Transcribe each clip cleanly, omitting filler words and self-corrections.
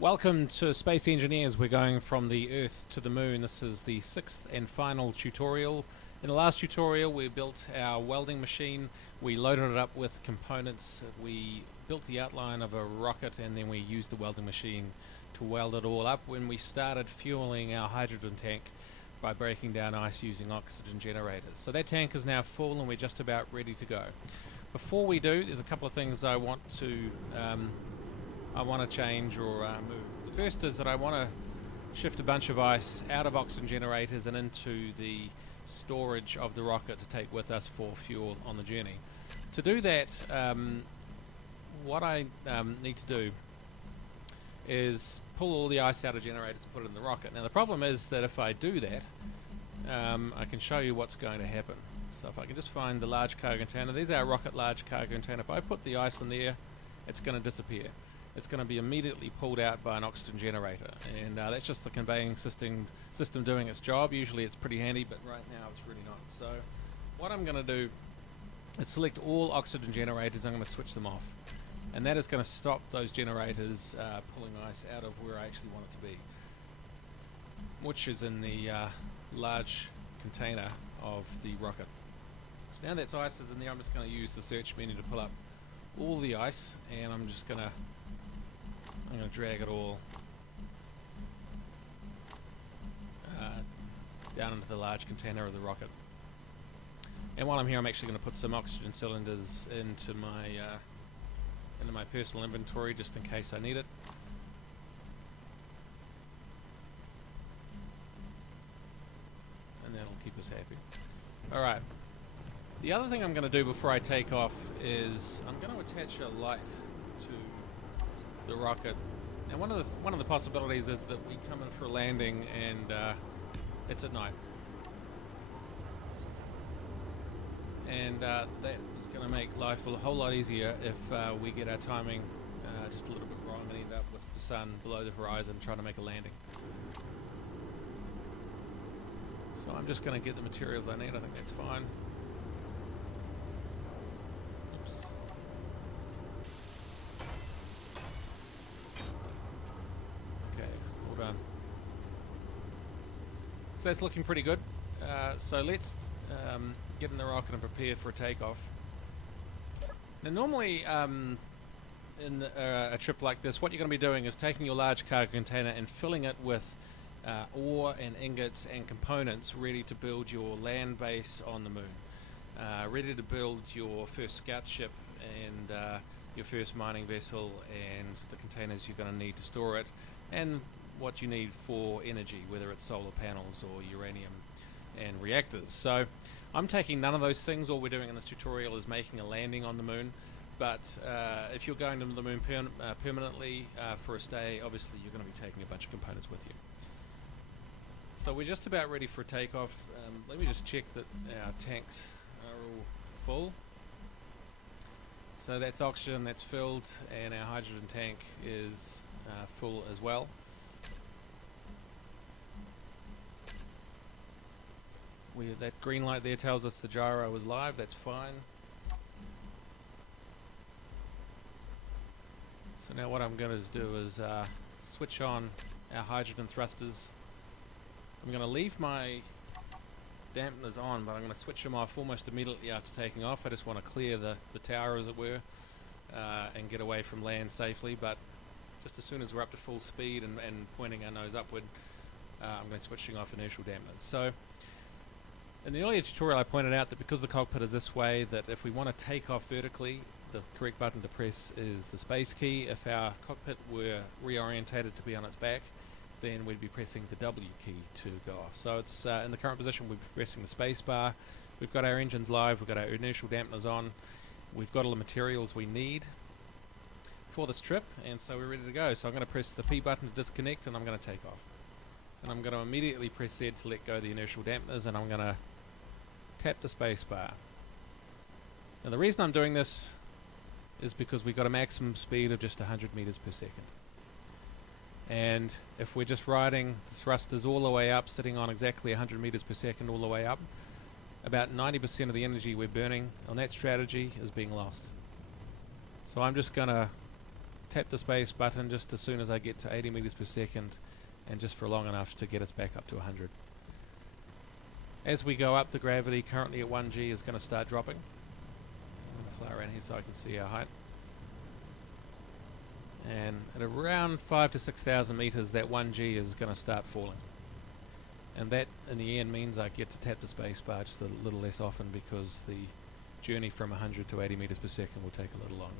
Welcome to Space Engineers. We're going from the Earth to the Moon. This is the sixth and final tutorial. In the last tutorial we built our welding machine, we loaded it up with components, we built the outline of a rocket, and then we used the welding machine to weld it all up when we started fueling our hydrogen tank by breaking down ice using oxygen generators. So that tank is now full and we're just about ready to go. Before we do, there's a couple of things I want to change or move. The first is that I want to shift a bunch of ice out of oxygen generators and into the storage of the rocket to take with us for fuel on the journey. To do that, what I need to do is pull all the ice out of generators and put it in the rocket. Now the problem is that if I do that, I can show you what's going to happen. So if I can just find the large cargo container, there's our rocket large cargo container. If I put the ice in there, it's going to disappear. It's going to be immediately pulled out by an oxygen generator, and that's just the conveying system doing its job. Usually it's pretty handy, but right now it's really not. So what I'm going to do is select all oxygen generators. I'm going to switch them off, and that is going to stop those generators pulling ice out of where I actually want it to be, which is in the large container of the rocket. So now that ice is in there, I'm just going to use the search menu to pull up all the ice, and I'm going to drag it all down into the large container of the rocket. And while I'm here, I'm actually going to put some oxygen cylinders into my personal inventory just in case I need it. And that'll keep us happy. Alright. The other thing I'm going to do before I take off is I'm going to attach a light to the rocket. Now one of the possibilities is that we come in for a landing and it's at night. And that is going to make life a whole lot easier if we get our timing just a little bit wrong and end up with the sun below the horizon trying to make a landing. So I'm just going to get the materials I need. I think that's fine. Oops. Okay, all done. So that's looking pretty good. So let's get in the rocket and prepare for a takeoff. Now normally in a trip like this, what you're going to be doing is taking your large cargo container and filling it with ore and ingots and components ready to build your land base on the moon, ready to build your first scout ship and your first mining vessel and the containers you're going to need to store it, and what you need for energy, whether it's solar panels or uranium and reactors. So I'm taking none of those things. All we're doing in this tutorial is making a landing on the moon. But if you're going to the moon permanently for a stay, obviously you're going to be taking a bunch of components with you. So we're just about ready for takeoff. Let me just check that our tanks are all full. So that's oxygen, that's filled, and our hydrogen tank is full as well. That green light there tells us the gyro is live. That's fine. So now what I'm going to do is switch on our hydrogen thrusters. I'm going to leave my dampeners on, but I'm going to switch them off almost immediately after taking off. I just want to clear the tower, as it were, and get away from land safely. But just as soon as we're up to full speed and pointing our nose upward, I'm going to be switching off inertial dampeners. So in the earlier tutorial I pointed out that because the cockpit is this way, that if we want to take off vertically, the correct button to press is the space key. If our cockpit were reorientated to be on its back, then we'd be pressing the W key to go off. So it's in the current position we'd be pressing the space bar. We've got our engines live, we've got our inertial dampeners on, we've got all the materials we need for this trip, and so we're ready to go. So I'm going to press the P button to disconnect, and I'm going to take off. And I'm going to immediately press Z to let go of the inertial dampeners, and I'm going to tap the space bar. Now the reason I'm doing this is because we've got a maximum speed of just 100 meters per second. And if we're just riding the thrusters all the way up, sitting on exactly 100 meters per second all the way up, about 90% of the energy we're burning on that strategy is being lost. So I'm just going to tap the space button just as soon as I get to 80 meters per second, and just for long enough to get us back up to 100. As we go up, the gravity currently at 1G is going to start dropping. I'm going to fly around here so I can see our height. And at around 5 to 6,000 meters, that 1G is going to start falling. And that, in the end, means I get to tap the space bar just a little less often, because the journey from 100 to 80 meters per second will take a little longer.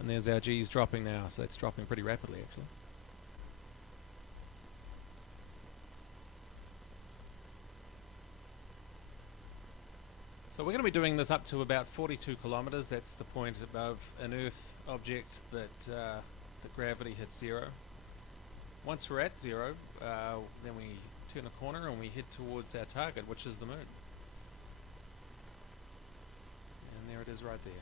And there's our G's dropping now, so that's dropping pretty rapidly actually. So we're going to be doing this up to about 42 kilometers. That's the point above an Earth object that gravity hits zero. Once we're at zero, then we turn a corner and we head towards our target, which is the moon. And there it is right there.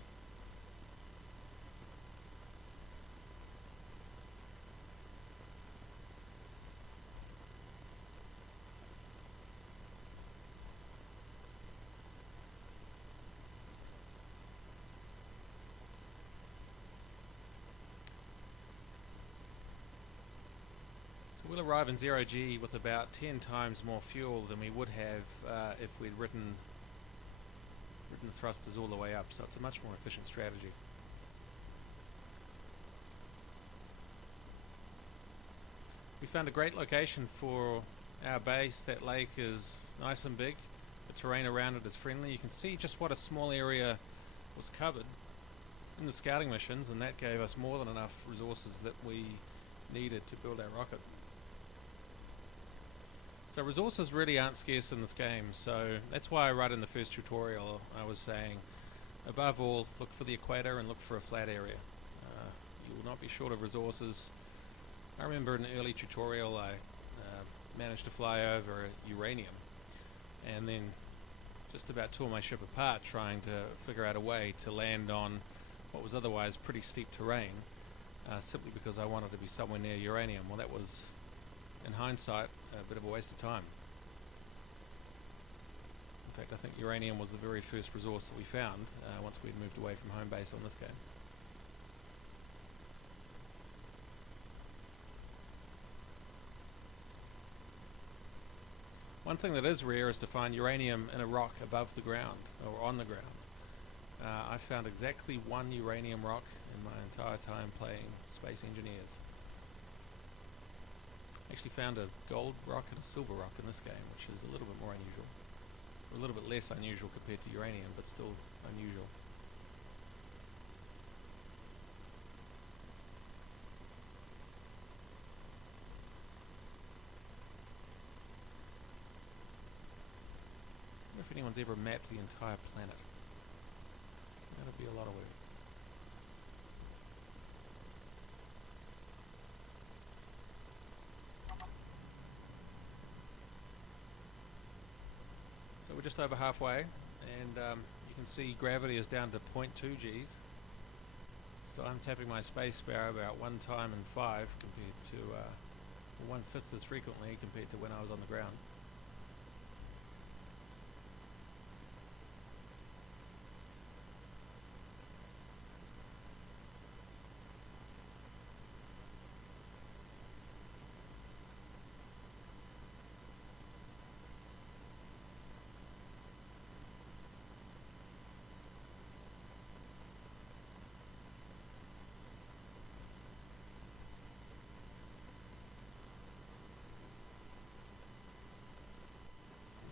We'll arrive in 0G with about 10 times more fuel than we would have if we'd ridden the thrusters all the way up, so it's a much more efficient strategy. We found a great location for our base. That lake is nice and big. The terrain around it is friendly. You can see just what a small area was covered in the scouting missions, and that gave us more than enough resources that we needed to build our rocket. So resources really aren't scarce in this game, so that's why right in the first tutorial I was saying, above all, look for the equator and look for a flat area. You will not be short of resources. I remember in an early tutorial I managed to fly over uranium, and then just about tore my ship apart trying to figure out a way to land on what was otherwise pretty steep terrain, simply because I wanted to be somewhere near uranium. Well, that was, in hindsight, a bit of a waste of time. In fact, I think uranium was the very first resource that we found once we'd moved away from home base on this game. One thing that is rare is to find uranium in a rock above the ground, or on the ground. I found exactly one uranium rock in my entire time playing Space Engineers. Actually found a gold rock and a silver rock in this game, which is a little bit more unusual. Or a little bit less unusual compared to uranium, but still unusual. I wonder if anyone's ever mapped the entire planet. That would be a lot of work. So we're just over halfway, and you can see gravity is down to 0.2 Gs. So I'm tapping my space bar about 1 time in 5 compared to 1/5 as frequently compared to when I was on the ground.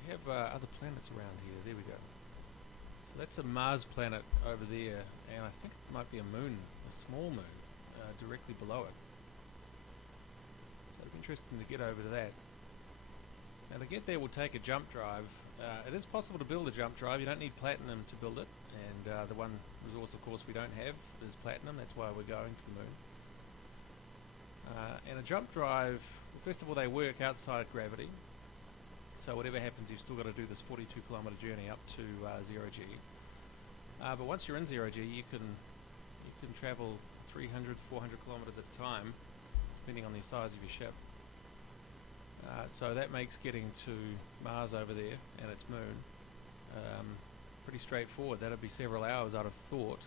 We have other planets around here. There we go. So that's a Mars planet over there, and I think it might be a moon, a small moon, directly below it. So it'll be interesting to get over to that. Now to get there we'll take a jump drive. It is possible to build a jump drive. You don't need platinum to build it, and the one resource of course we don't have is platinum. That's why we're going to the moon. And a jump drive, well, first of all, they work outside gravity. So whatever happens, you've still got to do this 42 kilometer journey up to 0G. But once you're in zero G, you can travel 300, 400 kilometers at a time, depending on the size of your ship. So that makes getting to Mars over there and its moon pretty straightforward. That'd be several hours, I'd have thought,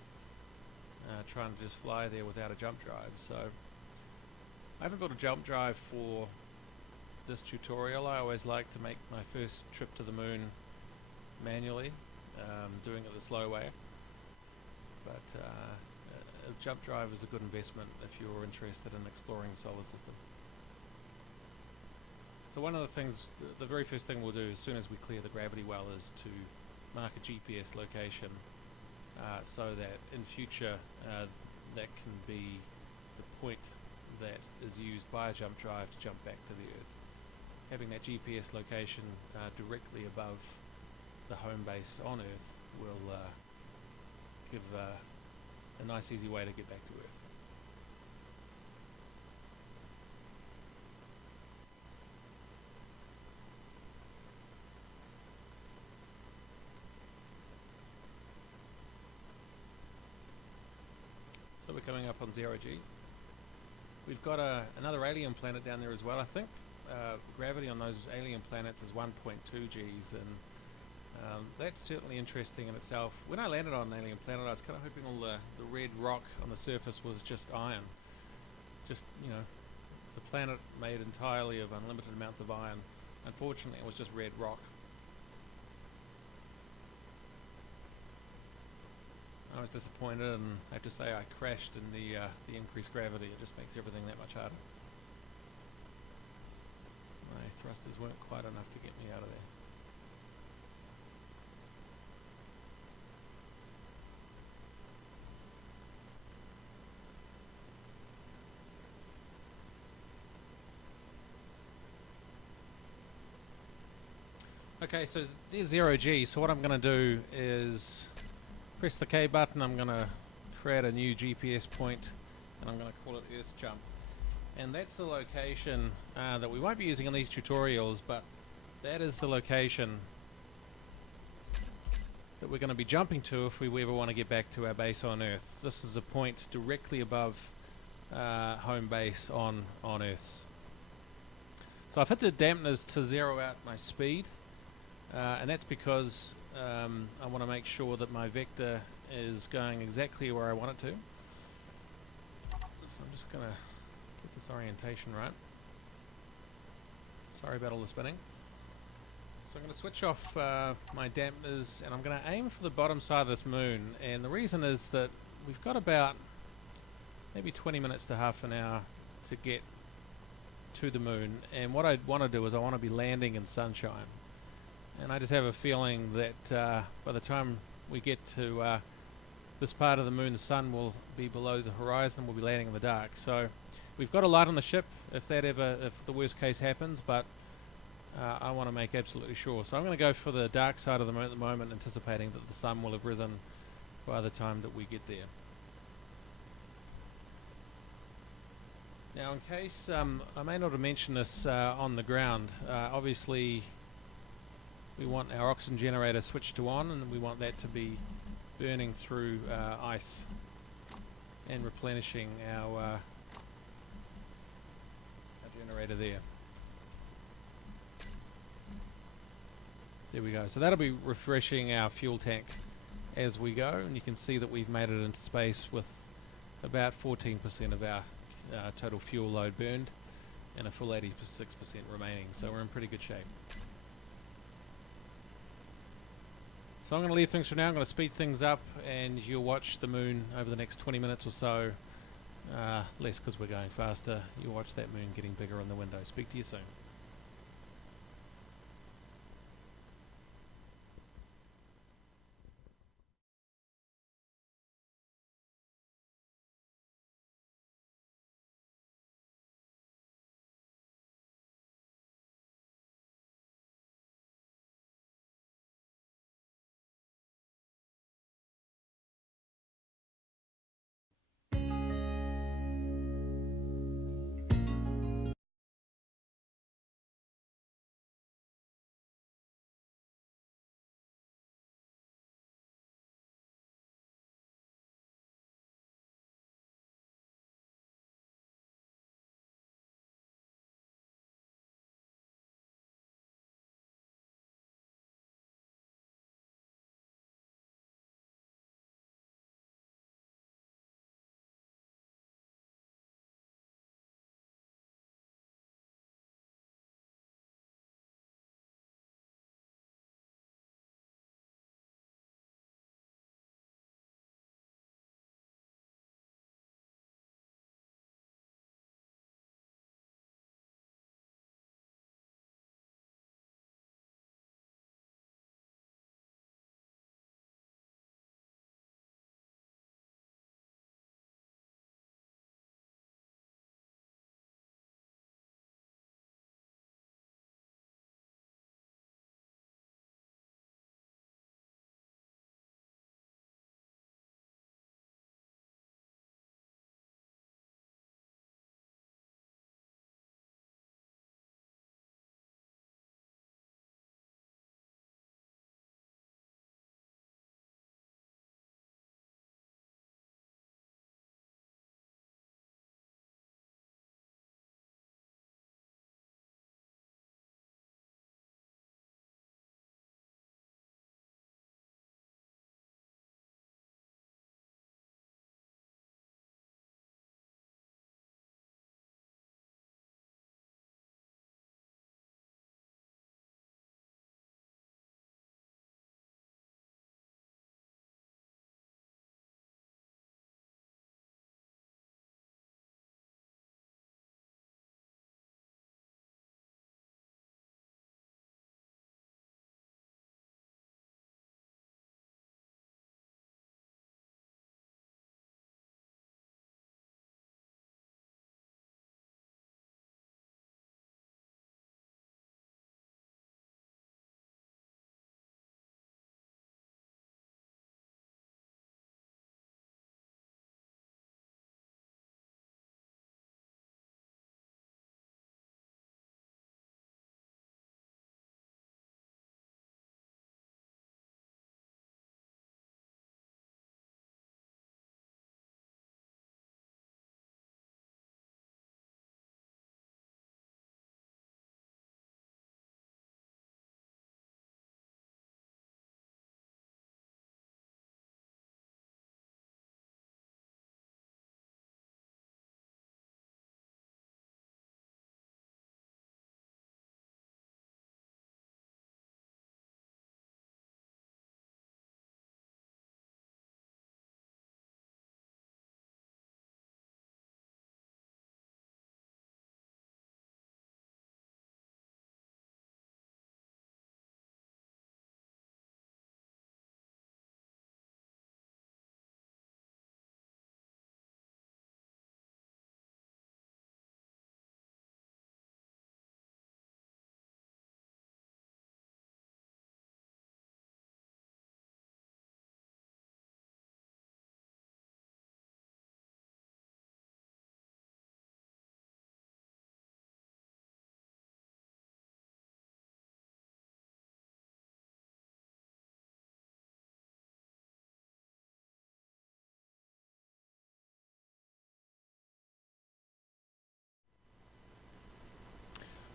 trying to just fly there without a jump drive. So I haven't built a jump drive for this tutorial. I always like to make my first trip to the moon manually, doing it the slow way. But a jump drive is a good investment if you're interested in exploring the solar system. So one of the things, the very first thing we'll do as soon as we clear the gravity well is to mark a GPS location so that in future that can be the point that is used by a jump drive to jump back to the Earth. Having that GPS location directly above the home base on Earth will give a nice easy way to get back to Earth. So we're coming up on zero G. We've got another alien planet down there as well, I think. Gravity on those alien planets is 1.2 Gs, and that's certainly interesting in itself. When I landed on an alien planet, I was kind of hoping all the red rock on the surface was just iron. Just, the planet made entirely of unlimited amounts of iron. Unfortunately, it was just red rock. I was disappointed, and I have to say I crashed in the increased gravity. It just makes everything that much harder. My thrusters weren't quite enough to get me out of there. Okay, so there's zero G. So what I'm going to do is press the K button. I'm going to create a new GPS point, and I'm going to call it Earth Jump. And that's the location that we won't be using in these tutorials, but that is the location that we're going to be jumping to if we ever want to get back to our base on Earth. This is a point directly above home base on Earth. So I've hit the dampeners to zero out my speed, and that's because I want to make sure that my vector is going exactly where I want it to. So I'm just going to get this orientation right. Sorry about all the spinning. So I'm going to switch off my dampeners, and I'm going to aim for the bottom side of this moon. And the reason is that we've got about maybe 20 minutes to half an hour to get to the moon. And what I want to do is I want to be landing in sunshine. And I just have a feeling that by the time we get to this part of the moon, the sun will be below the horizon. We'll be landing in the dark. So we've got a light on the ship if the worst case happens, but I want to make absolutely sure. So I'm going to go for the dark side of the moon at the moment, anticipating that the sun will have risen by the time that we get there. Now, in case I may not have mentioned this on the ground, obviously we want our oxygen generator switched to on, and we want that to be burning through ice and replenishing our generator there. There we go. So that'll be refreshing our fuel tank as we go, and you can see that we've made it into space with about 14% of our total fuel load burned and a full 86% remaining. So we're in pretty good shape. So I'm going to leave things for now. I'm going to speed things up, and you'll watch the moon over the next 20 minutes or so. Less because we're going faster. You'll watch that moon getting bigger in the window. Speak to you soon.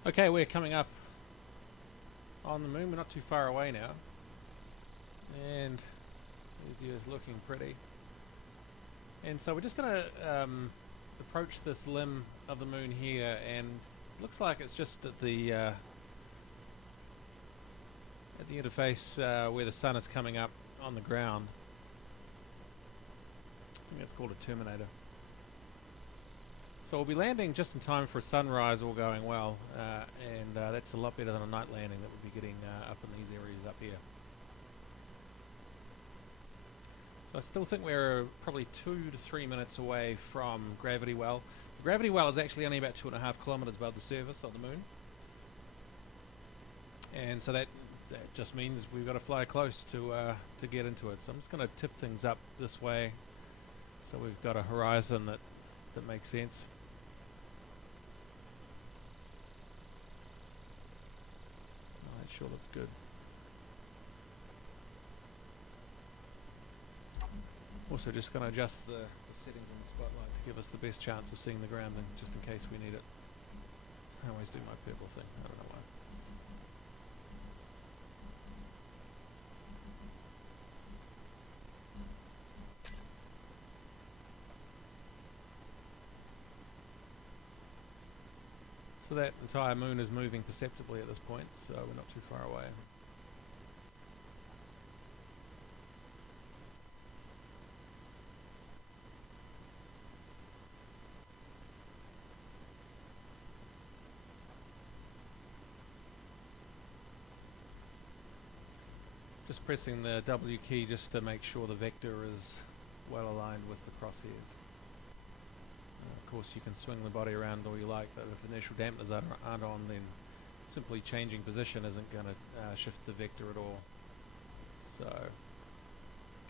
Okay, we're coming up on the moon. We're not too far away now. And there's the Earth looking pretty. And so we're just going to approach this limb of the moon here, and looks like it's just at the interface where the sun is coming up on the ground. I think it's called a terminator. So we'll be landing just in time for sunrise, all going well, and that's a lot better than a night landing that we'll be getting up in these areas up here. So I still think we're probably 2 to 3 minutes away from Gravity Well. Gravity Well is actually only about 2.5 kilometers above the surface of the moon, and so that just means we've got to fly close to get into it. So I'm just going to tip things up this way, so we've got a horizon that makes sense. Oh, that sure looks good. Also just going to adjust the settings in the spotlight to give us the best chance of seeing the ground, and just in case we need it. I always do my purple thing, I don't know why. So that entire moon is moving perceptibly at this point, so we're not too far away. Just pressing the W key just to make sure the vector is well aligned with the crosshairs. Of course you can swing the body around all you like, but if the initial dampeners aren't on, then simply changing position isn't going to shift the vector at all. So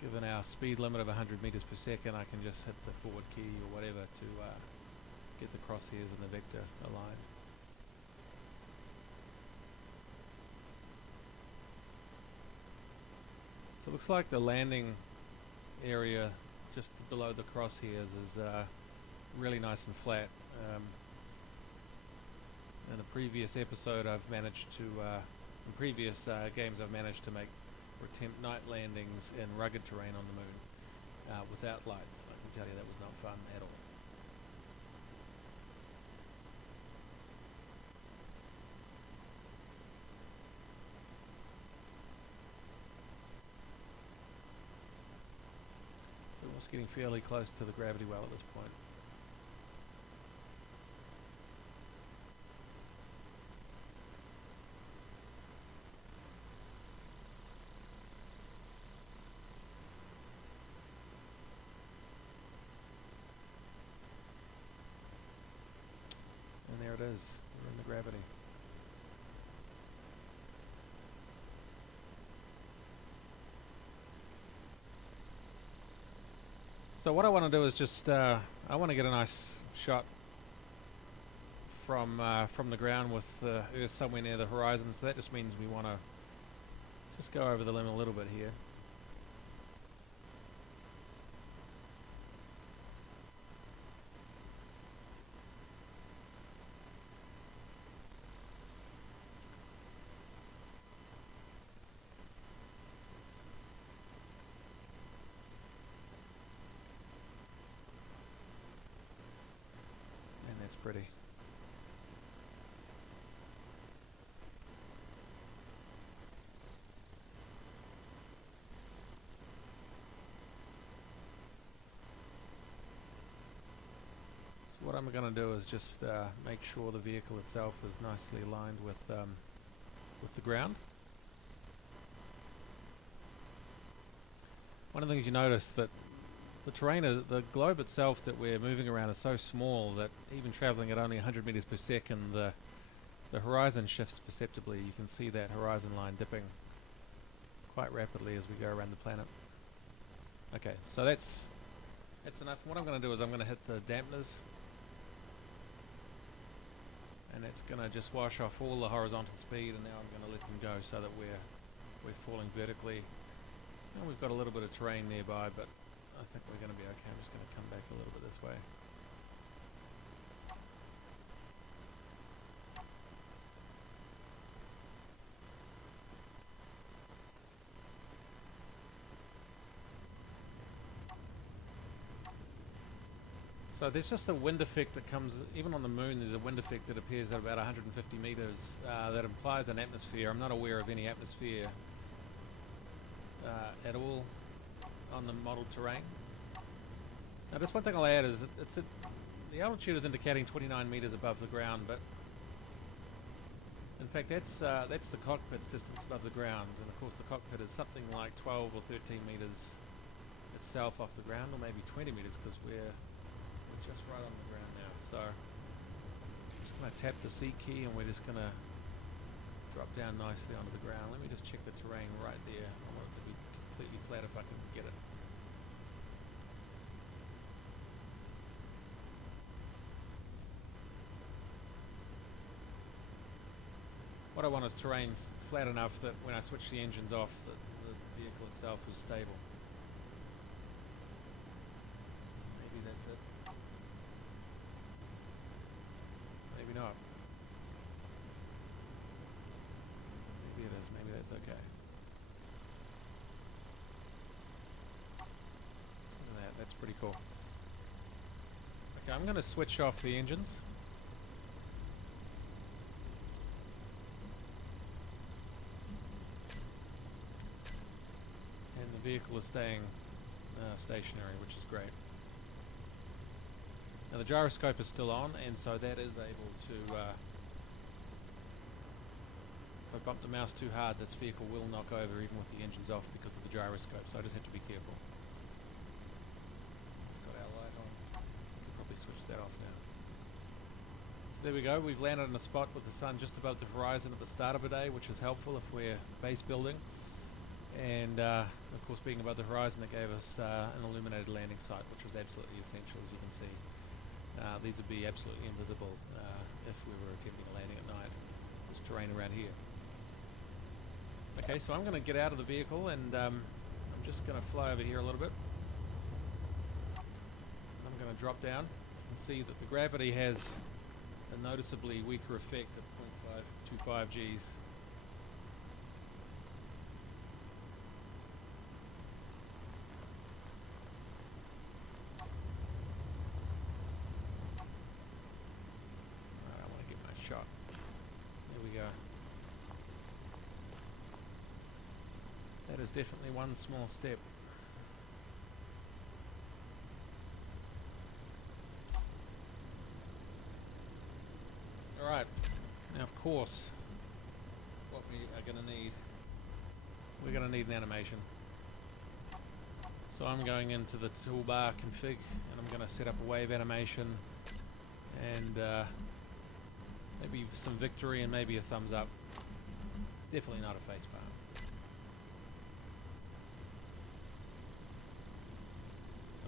given our speed limit of 100 meters per second, I can just hit the forward key or whatever to get the crosshairs and the vector aligned. So it looks like the landing area just below the crosshairs is really nice and flat. In a previous episode I've managed to, in previous games I've managed to make or attempt night landings in rugged terrain on the moon without lights. I can tell you that was not fun at all. So we're just getting fairly close to the gravity well at this point. And there it is, we're in the gravity. So what I want to do is just, I want to get a nice shot from the ground with the Earth somewhere near the horizon, so that just means we want to just go over the limb a little bit here. Pretty. So what I'm going to do is just make sure the vehicle itself is nicely aligned with the ground. One of the things you notice that the terrain, the globe itself that we're moving around is so small that even traveling at only 100 meters per second, the horizon shifts perceptibly. You can see that horizon line dipping quite rapidly as we go around the planet. Okay, so that's enough. What I'm going to do is I'm going to hit the dampeners, and it's going to just wash off all the horizontal speed, and now I'm going to let them go so that we're falling vertically. And we've got a little bit of terrain nearby, but I think we're going to be okay. I'm just going to come back a little bit this way. So there's just a wind effect that comes, even on the moon there's a wind effect that appears at about 150 meters that implies an atmosphere. I'm not aware of any atmosphere at all on the model terrain. Now just one thing I'll add is the altitude is indicating 29 meters above the ground, but in fact that's the cockpit's distance above the ground, and of course the cockpit is something like 12 or 13 meters itself off the ground, or maybe 20 meters because we're just right on the ground now. So I'm just going to tap the C key and we're just going to drop down nicely onto the ground. Let me just check the terrain right there. I want it to be completely flat if I can get it. What I want is terrain flat enough that when I switch the engines off, the vehicle itself is stable. Maybe that's it. Maybe not. Maybe it is. Maybe that's okay. Look at that. That's pretty cool. Okay, I'm going to switch off the engines. And the vehicle is staying stationary, which is great. Now the gyroscope is still on, and so that is able to, if I bump the mouse too hard, this vehicle will knock over even with the engines off because of the gyroscope, so I just have to be careful. Got our light on. Could probably switch that off now. So there we go, we've landed in a spot with the sun just above the horizon at the start of a day, which is helpful if we're base building. And of course being above the horizon, it gave us an illuminated landing site, which was absolutely essential, as you can see. These would be absolutely invisible if we were attempting a landing at night. This terrain around here. Okay, so I'm going to get out of the vehicle and I'm just going to fly over here a little bit. I'm going to drop down and see that the gravity has a noticeably weaker effect at 0.525 Gs. Shot. There we go. That is definitely one small step. Alright, now of course, what we are going to need, we're going to need an animation. So I'm going into the toolbar config and I'm going to set up a wave animation and maybe some victory and maybe a thumbs up. Definitely not a face palm.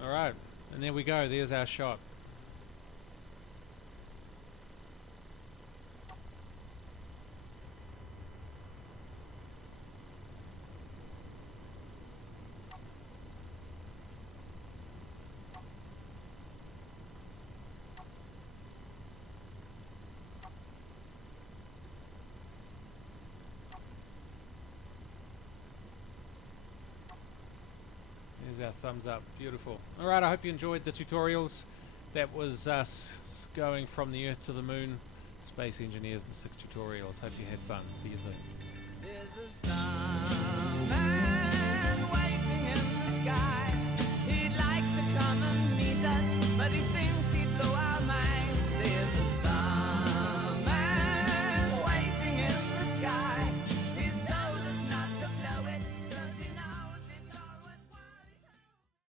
Alright, and there we go, there's our shot. There's our thumbs up. Beautiful. Alright, I hope you enjoyed the tutorials. That was us going from the Earth to the Moon. Space Engineers and 6 tutorials. Hope you had fun. See you soon. There's a starman waiting in the sky.